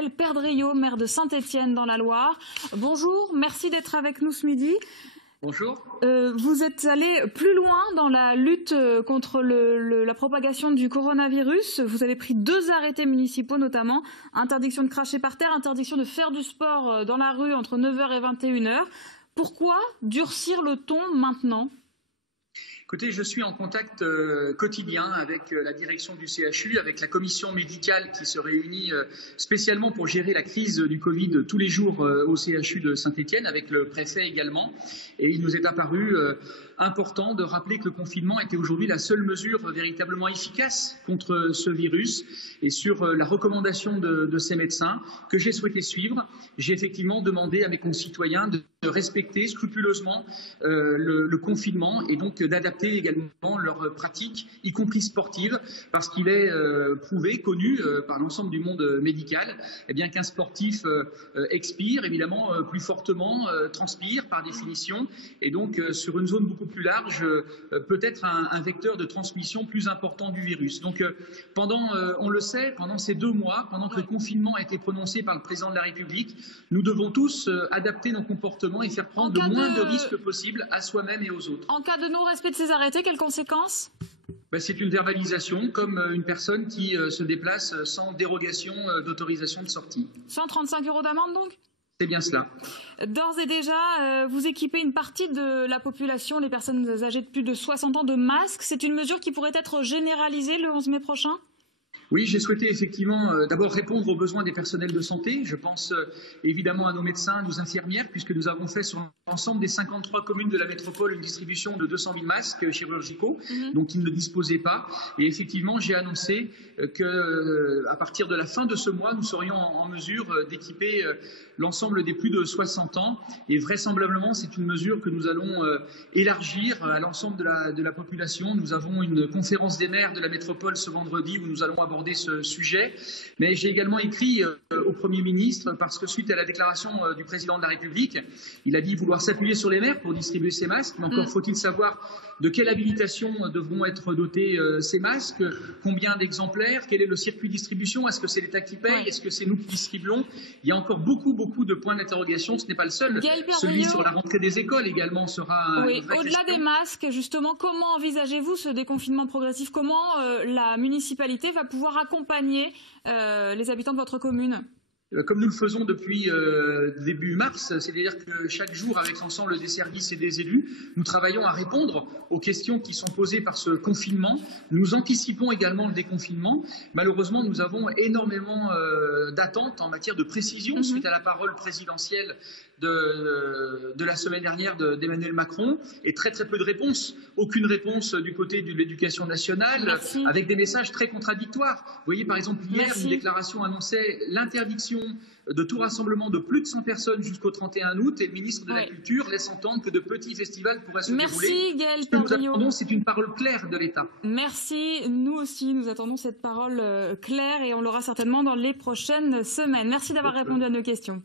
Raphaël Perdriau, maire de Saint-Étienne dans la Loire. Bonjour, merci d'être avec nous ce midi. Bonjour. Vous êtes allé plus loin dans la lutte contre la propagation du coronavirus. Vous avez pris 2 arrêtés municipaux notamment. Interdiction de cracher par terre, interdiction de faire du sport dans la rue entre 9 h et 21 h. Pourquoi durcir le ton maintenant ? Écoutez, je suis en contact quotidien avec la direction du CHU, avec la commission médicale qui se réunit spécialement pour gérer la crise du Covid tous les jours au CHU de Saint-Étienne, avec le préfet également. Et il nous est apparu important de rappeler que le confinement était aujourd'hui la seule mesure véritablement efficace contre ce virus. Et sur la recommandation de ces médecins que j'ai souhaité suivre, j'ai effectivement demandé à mes concitoyens de respecter scrupuleusement le confinement et donc d'adapter également leurs pratiques, y compris sportives, parce qu'il est prouvé, connu par l'ensemble du monde médical, eh bien qu'un sportif expire évidemment plus fortement, transpire par définition, et donc sur une zone beaucoup plus large, peut-être un vecteur de transmission plus important du virus. Donc on le sait, pendant ces 2 mois, pendant que le confinement a été prononcé par le président de la République, nous devons tous adapter nos comportements et faire prendre le moins de risques possible à soi-même et aux autres. En cas de non-respect de ces arrêtés, quelles conséquences ? C'est une verbalisation, comme une personne qui se déplace sans dérogation d'autorisation de sortie. 135 € d'amende donc ? C'est bien cela. D'ores et déjà, vous équipez une partie de la population, les personnes âgées de plus de 60 ans, de masques. C'est une mesure qui pourrait être généralisée le 11 mai prochain ? Oui, j'ai souhaité effectivement d'abord répondre aux besoins des personnels de santé. Je pense évidemment à nos médecins, à nos infirmières, puisque nous avons fait sur l'ensemble des 53 communes de la métropole une distribution de 200 000 masques chirurgicaux, dont ils ne disposaient pas. Et effectivement, j'ai annoncé qu'à partir de la fin de ce mois, nous serions en mesure d'équiper l'ensemble des plus de 60 ans. Et vraisemblablement, c'est une mesure que nous allons élargir à l'ensemble de la population. Nous avons une conférence des maires de la métropole ce vendredi où nous allons aborder ce sujet, mais j'ai également écrit au Premier ministre parce que suite à la déclaration du président de la République, il a dit vouloir s'appuyer sur les maires pour distribuer ces masques, mais encore faut-il savoir de quelle habilitation devront être dotés ces masques, combien d'exemplaires, quel est le circuit de distribution, est-ce que c'est l'État qui paye, est-ce que c'est nous qui distribuons? Il y a encore beaucoup de points d'interrogation, ce n'est pas le seul. Celui sur la rentrée des écoles également sera oui, au-delà des masques, justement, comment envisagez-vous ce déconfinement progressif? Comment la municipalité va pouvoir accompagner les habitants de votre commune? Comme nous le faisons depuis début mars, c'est-à-dire que chaque jour, avec l'ensemble des services et des élus, nous travaillons à répondre aux questions qui sont posées par ce confinement. Nous anticipons également le déconfinement. Malheureusement, nous avons énormément d'attentes en matière de précision suite à la parole présidentielle de la semaine dernière d'Emmanuel Macron, et très peu de réponses. Aucune réponse du côté de l'éducation nationale, avec des messages très contradictoires. Vous voyez, par exemple, hier, une déclaration annonçait l'interdiction de tout rassemblement de plus de 100 personnes jusqu'au 31 août, et le ministre de la Culture laisse entendre que de petits festivals pourraient se dérouler. Gaël Ce que nous attendons, c'est une parole claire de l'État. Merci. Nous aussi, nous attendons cette parole claire, et on l'aura certainement dans les prochaines semaines. Merci d'avoir répondu à nos questions.